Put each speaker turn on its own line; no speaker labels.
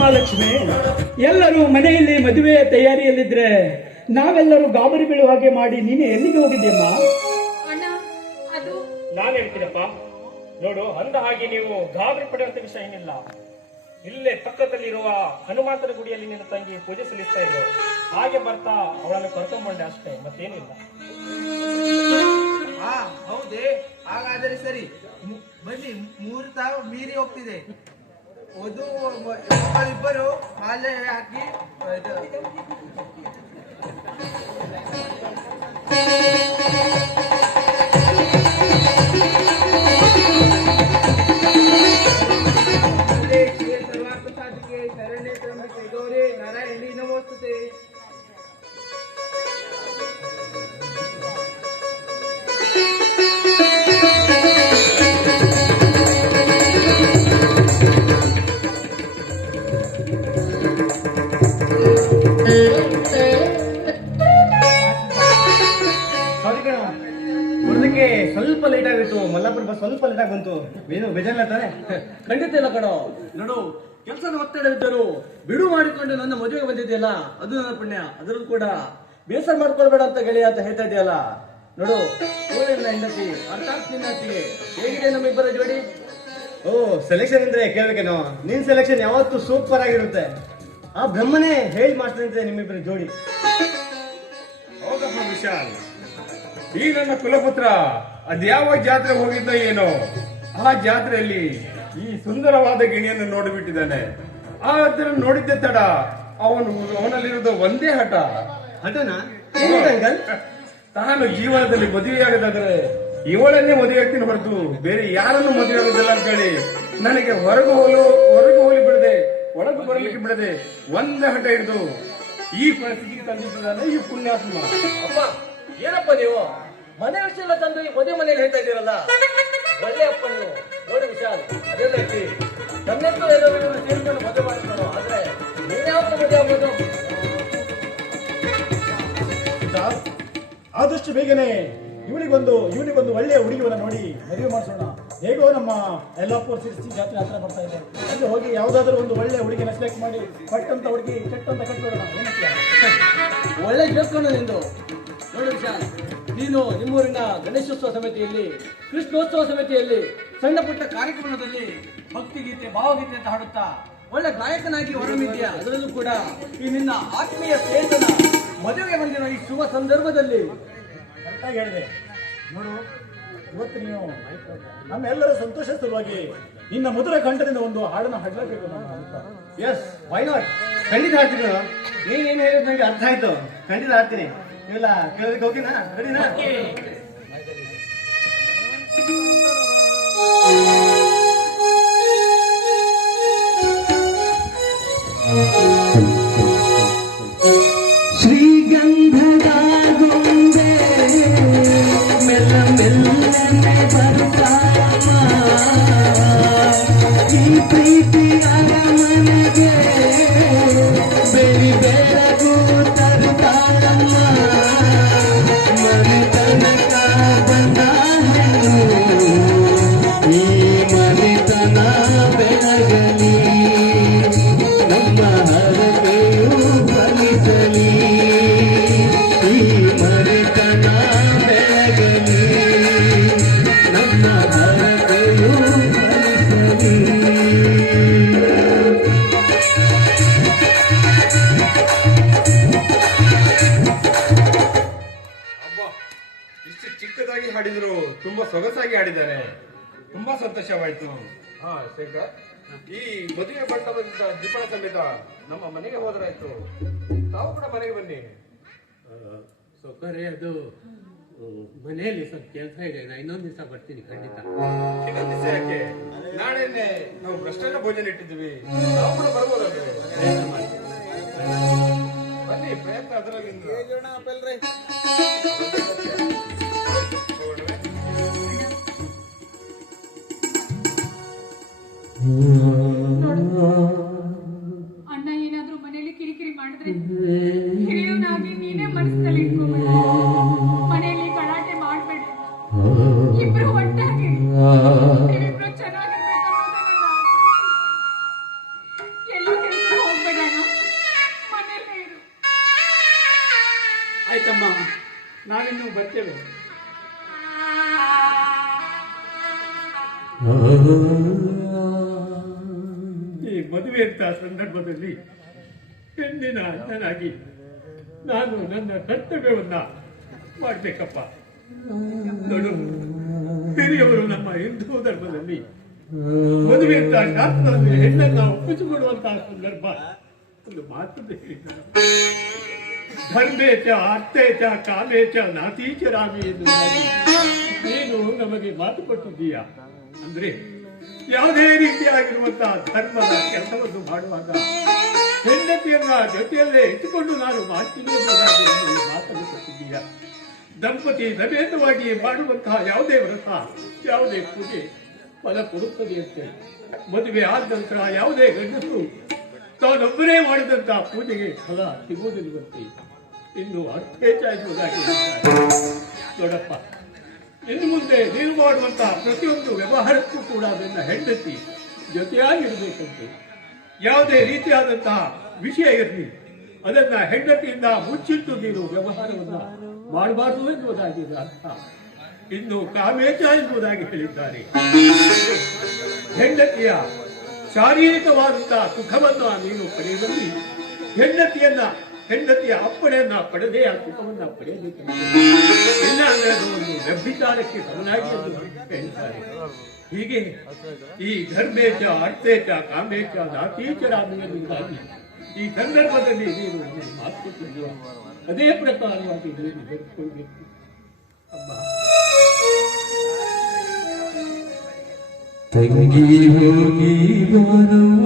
ಮಗನೇ ಎಲ್ಲರೂ ಮನೆಯಲ್ಲಿ ಮದುವೆ ತಯಾರಿಯಲ್ಲಿದ್ರೆ ನಾವೆಲ್ಲರೂ ಗಾಬರಿ ಬೀಳುವ ಹಾಗೆ ಮಾಡಿ ನೀನೆ ಎಲ್ಲಿಗೆ ಹೋಗಿದ್ದೀಯಮ್ಮ
ಅಣ್ಣ ಅದು
ನಾನು ಹೇಳ್ತೀನಪ್ಪ. ನೋಡು ಅಂದ ಹಾಗೆ ನೀವು ಗಾಬರಿ ಪಡೆಯುವಂತ ವಿಷಯ ಏನಿಲ್ಲ. ಇಲ್ಲೇ ಪಕ್ಕದಲ್ಲಿರುವ ಹನುಮಂತನ ಗುಡಿಯಲ್ಲಿ ನಿನ್ನ ತಂಗಿ ಪೂಜೆ ಸಲ್ಲಿಸ್ತಾ ಇದ್ರು. ಹಾಗೆ ಬರ್ತಾ ಅವಳನ್ನು ಕರ್ಕೊಂಡ್ಬಂಡೆ ಅಷ್ಟೇ ಮತ್ತೇನಿಲ್ಲ
ಹಾ ಹೌದೇ. ಹಾಗಾದರೆ ಸರಿ. ಬನ್ನಿ ಬನ್ನಿ ಮುಹೂರ್ತ ಮೀರಿ ಹೋಗ್ತಿದೆ. ವಧು ಇಬ್ಬರು ಮಾಲೆ ಹಾಕಿ ಇದು.
ಬರೋದಕ್ಕೆ ಸ್ವಲ್ಪ ಲೇಟ್ ಆಗಿತ್ತು ಮಲ್ಲಾಪುರ ಬಸ್ ಸ್ವಲ್ಪ ಲೇಟ್ ಆಗಿ ಬಂತು. ಏನು ಬೇಜಾರಿಲ್ಲ ತಾನೆ?
ಖಂಡಿತ ಇಲ್ಲ ಕಣೋ. ನೋಡು ಕೆಲಸದ ಒತ್ತಡವಿದ್ದರು ಬಿಡು ಮಾಡಿಕೊಂಡು ನನ್ನ ಮದುವೆಗೆ ಬಂದಿದೆಯಲ್ಲ ಅದು ನನ್ನ ಪುಣ್ಯ ಅದರಲ್ಲೂ ಕೂಡ. ಬೇಸರ ಮಾಡ್ಕೊಳ್ಬೇಡ ಅಂತ ಗೆಳೆಯ ಅಂತ ಹೇಳ್ತಾ ಇದೆಯಲ್ಲ. ನೋಡು ಇವಳಿನ ಹೆಂಡತಿ ಅರ್ಥ ನಿನ್ನ ಹೇಗಿದೆ ನಮ್ಮಿಬ್ಬರ ಜೋಡಿ?
ಓ ಸೆಲೆಕ್ಷನ್ ಅಂದ್ರೆ ಕೇಳ್ಬೇಕೇನೋ ನಿನ್ ಸೆಲೆಕ್ಷನ್ ಯಾವತ್ತೂ ಸೂಪರ್ ಆಗಿರುತ್ತೆ. ಆ ಬ್ರಹ್ಮನೇ ಹೇಳಿ ಮಾಡ್ತಾನೆ ನಿಮ್ಮಿಬ್ಬರ ಜೋಡಿ.
ಹೌದಪ್ಪ ವಿಶಾಲ್. ಈ ನನ್ನ ಕುಲಪುತ್ರ ಅದ್ಯಾವ ಜಾತ್ರೆ ಹೋಗಿದ್ದ ಏನೋ ಆ ಜಾತ್ರೆಯಲ್ಲಿ ಈ ಸುಂದರವಾದ ಗಿಣಿಯನ್ನು ನೋಡಿಬಿಟ್ಟಿದ್ದಾನೆ. ಆ ಅದನ್ನು ನೋಡಿದ್ದೆ ತಡ ಅವನು ಅವನಲ್ಲಿರೋದು ಒಂದೇ ಹಠ.
ಅಂಕಲ್?
ತಾನು ಜೀವನದಲ್ಲಿ ಮದುವೆಯಾಗದಾದ್ರೆ ಇವಳನ್ನೇ ಮದುವೆ ಆಗ್ತೀನಿ ಹೊರತು ಬೇರೆ ಯಾರನ್ನು ಮದುವೆ ಆಗೋದಿಲ್ಲ ಅಂತ ಹೇಳಿ ನನಗೆ ಹೊರಗು ಹೋಲು ಹೊರಗು ಹೋಲಿ ಬಿಡದೆ ಒಳಗು ಬರಲಿಕ್ಕೆ ಬಿಡದೆ ಒಂದೇ ಹಠ ಹಿಡಿದು ಈ ಪರಿಸ್ಥಿತಿಗೆ ತಂದಿದ್ದಾನೆ ಈ ಪುಣ್ಯಾತ್ಮ.
ಅಪ್ಪ ಏನಪ್ಪ ನೀವು? ಮನೆ ವಿಷಯ ಎಲ್ಲ ತಂದು ಈ ಮದುವೆ ಮನೆಯಲ್ಲಿ ಹೇಳ್ತಾ ಇದ್ದೀರಲ್ಲ? ಒಳ್ಳೆ ಅಪ್ಪ ನೀವು ನೋಡಿ ವಿಶಾಲ್ ಅದೆಲ್ಲ ಇರ್ಲಿ ತನ್ನೆತ್ತು ಏನೋ ಸೇರಿಕೊಂಡು ಮದುವೆ ಮಾಡ್ತಾನೋ ಆದ್ರೆ ನೀನ್ಯಾವ ಮದುವೆ ಆಗ್ಬೋದು?
ಆದಷ್ಟು ಬೇಗನೆ ಇವನಿಗೊಂದು ಇವನಿಗೊಂದು ಒಳ್ಳೆಯ ಹುಡುಗಿವನ್ನ ನೋಡಿ ಮದುವೆ ಮಾಡಿಸೋಣ. ಹೇಗೋ ನಮ್ಮ ಯಲ್ಲಾಪುರ ಸಿರ್ಸಿ ಜಾತ್ರೆ ಹತ್ರ ಬರ್ತಾ ಇದೆ. ಅಲ್ಲಿ ಹೋಗಿ ಯಾವುದಾದ್ರೂ ಒಂದು ಒಳ್ಳೆಯ ಹುಡುಗಿನ ಸೆಲೆಕ್ಟ್ ಮಾಡಿ ಕಟ್ಟಂತ ಹುಡುಗಿ ಕೆಟ್ಟಂತ ಏನಂತೀಯ
ಒಳ್ಳೆ ಜೋತ್ಕೊಂಡು ನಿಂದು. ನೋಡಿ ವಿಶಾಲ್. ನೀನು ನಿಮ್ಮೂರಿನ ಗಣೇಶೋತ್ಸವ ಸಮಿತಿಯಲ್ಲಿ, ಕೃಷ್ಣೋತ್ಸವ ಸಮಿತಿಯಲ್ಲಿ ಸಣ್ಣ ಪುಟ್ಟ ಕಾರ್ಯಕ್ರಮದಲ್ಲಿ ಭಕ್ತಿಗೀತೆ, ಭಾವಗೀತೆ ಅಂತ ಹಾಡುತ್ತಾ ಒಳ್ಳೆ ಗಾಯಕನಾಗಿ ಹೊರಮಿದ್ಯಾ ಅದರಲ್ಲೂ ಕೂಡ ಈ ನಿನ್ನ ಆತ್ಮೀಯ ಸ್ನೇಹಿತನ ಮದುವೆಗೆ ಬಂದಿರೋ ಈ ಶುಭ ಸಂದರ್ಭದಲ್ಲಿ
ಅಂತ ಹೇಳಿದೆ. ನೋಡು, ಇವತ್ತು ನೀವು ನಮ್ಮೆಲ್ಲರ ಸಂತೋಷ ಸಲುವಾಗಿ ನಿನ್ನ ಮಧುರ ಕಂಠದಿಂದ ಒಂದು ಹಾಡನ್ನು ಹಾಡಲೇಬೇಕು
ಎಸ್ ವೈ ನಾಟ್ ಖಂಡಿತ ಹಾಡ್ತೀನಿ. ನೀನೇನು ಹೇಳಿದ್ ನಂಗೆ ಅರ್ಥ ಆಯ್ತು. ಖಂಡಿತ ಹಾಡ್ತೀನಿ. ಇಲ್ಲ ಕೇಳೋದಕ್ಕೆ ಹೋಗಿನಾ ರೆಡಿನಾ
ಶ್ರೀಗಂಧದ ಗೊಂಬೆ ಮೆಲ್ಲ ಮೆಲ್ಲನೆ ಬರ್ತಾರಮ್ಮ ಈ ಪ್ರೀತಿಯ
ಹಾಡಿದ್ರು ತುಂಬಾ ಸೊಗಸಾಗಿ ಆಡಿದ್ದಾರೆ ತುಂಬಾ ಸಂತೋಷವಾಯ್ತು. ಹಾ ಶೇಖರ್. ಈ ಮದುವೆ ಮಂಟಪದಿಂದ ದೀಪಳ ಸಮೇತ ನಮ್ಮ ಮನೆಗೆ ಹೋದ್ರಾಯ್ತು. ತಾವು ಕೂಡ ಮನೆಗೆ ಬನ್ನಿ.
ಸೊಕ್ಕರೆ ಅದು. ಮನೆಯಲ್ಲಿ ಸ್ವಲ್ಪ ಕೆಲಸ ಇದೆ. ನಾ ಇನ್ನೊಂದ್ ದಿವಸ ಬರ್ತೀನಿ ಖಂಡಿತ.
ಇನ್ನೊಂದ್ ದಿವಸ ಯಾಕೆ? ನಾಳೆನೆ ನಾವು ಭ್ರಷ್ಟನ ಭೋಜನ ಇಟ್ಟಿದ್ದೀವಿ. ನಾವು ಕೂಡ ಬರ್ಬೋದಾದ್ರೆ ಬನ್ನಿ ಪ್ರಯತ್ನ ಅದರಲ್ಲಿ
ಆಯ್ತಮ್ಮ ನಾವಿನ್ನು ಬರ್ತೇವೆ.
ಈ ಮದುವೆ ಅಂತ ಸಂದರ್ಭದಲ್ಲಿ ಹೆಣ್ಣಿನ ಅಣ್ಣನಾಗಿ ನಾನು ನನ್ನ ಕರ್ತವ್ಯವನ್ನ ಮಾಡ್ಬೇಕಪ್ಪ. ಹಿರಿಯವರು ನಮ್ಮ ಹಿಂದೂ ಧರ್ಮದಲ್ಲಿ ಮದುವೆ ಅಂತ ಶಾಸ್ತ್ರದಲ್ಲಿ ಹೆಣ್ಣನ್ನ ಒಪ್ಪಿಸಿಕೊಡುವಂತಹ ಸಂದರ್ಭ ಒಂದು ಮಾತು ಹೇಳಿದ್ದಾರೆ ಧರ್ಮೇಚ ಅರ್ಥೇಚ ಚ ನಾತೀಚ ರಾಮಿ ಎಂದು ನೀನು ನಮಗೆ ಮಾತು ಕೊಟ್ಟಿದ್ದೀಯ? ಅಂದ್ರೆ ಯಾವುದೇ ರೀತಿಯಾಗಿರುವಂತಹ ಧರ್ಮದ ಕೆಲಸವನ್ನು ಮಾಡುವಾಗ ಹೆಂಡತಿಯನ್ನ ಜೊತೆಯಲ್ಲೇ ಇಟ್ಟುಕೊಂಡು ನಾನು ಮಾಡ್ತೀನಿ ಎಂಬುದಾಗಿ ಮಾತನ್ನು ಕೊಟ್ಟಿದ್ದೀಯ. ದಂಪತಿ ನವೇಂದ್ರವಾಗಿ ಮಾಡುವಂತಹ ಯಾವುದೇ ವ್ರತ, ಯಾವುದೇ ಪೂಜೆ ಫಲ ಕೊಡುತ್ತದೆ ಅಂತ. ಮದುವೆ ಆದ ನಂತರ ಯಾವುದೇ ಗಂಡಸರು ತಾನೊಬ್ಬರೇ ಮಾಡಿದಂತಹ ಪೂಜೆಗೆ ಫಲ ಸಿಗುವುದಿಲ್ಲವಂತೆ ಇನ್ನು ಅರ್ಥೇಚಾಯಿಸುವುದಾಗಿ ನೋಡಪ್ಪ, ಇನ್ನು ಮುಂದೆ ನೀವು ಮಾಡುವಂತಹ ಪ್ರತಿಯೊಂದು ವ್ಯವಹಾರಕ್ಕೂ ಕೂಡ ಅದನ್ನ ಹೆಂಡತಿ ಜೊತೆಯಾಗಿರಬೇಕಂತೆ. ಯಾವುದೇ ರೀತಿಯಾದಂತಹ ವಿಷಯ ಇರಲಿ, ಅದನ್ನ ಹೆಂಡತಿಯಿಂದ ಮುಚ್ಚಿಟ್ಟು ನೀನು ವ್ಯವಹಾರವನ್ನ ಮಾಡಬಾರದು ಎನ್ನುವುದಾಗಿ ಅರ್ಥ. ಇನ್ನು ಕಾಮೇಚ ಎನ್ನುವುದಾಗಿ ಹೇಳಿದ್ದಾರೆ. ಹೆಂಡತಿಯ ಶಾರೀರಿಕವಾದಂತಹ ಸುಖವನ್ನ ನೀನು ಪಡೆಯುವಲ್ಲಿ ಹೆಂಡತಿಯನ್ನ, ಹೆಂಡತಿಯ ಅಪ್ಪಣೆಯನ್ನ ಪಡೆದೇ ಆ ಸುಖವನ್ನ ಪಡೆಯಬೇಕು. ಒಂದು ವ್ಯಭಿಚಾರಕ್ಕೆ ಸಮನಾಗಿ ಎಂದು ಹೇಳ್ತಾರೆ ಹೀಗೆ ಈ ಧರ್ಮೇಚ ಅರ್ಥೇಚ ಕಾಮೇಚ ರಾಮಿಯನ್ನಾಗಿ ಈ ಸಂದರ್ಭದಲ್ಲಿ ನೀನು ಮಾತು. ಅದೇ ಪ್ರಕಾರವಾಗಿ ನೀನು ಬೆಳೆದುಕೊಳ್ಬೇಕು ಅಮ್ಮ
ತಂಗಿ ಹೋಗಿ ಬರುವ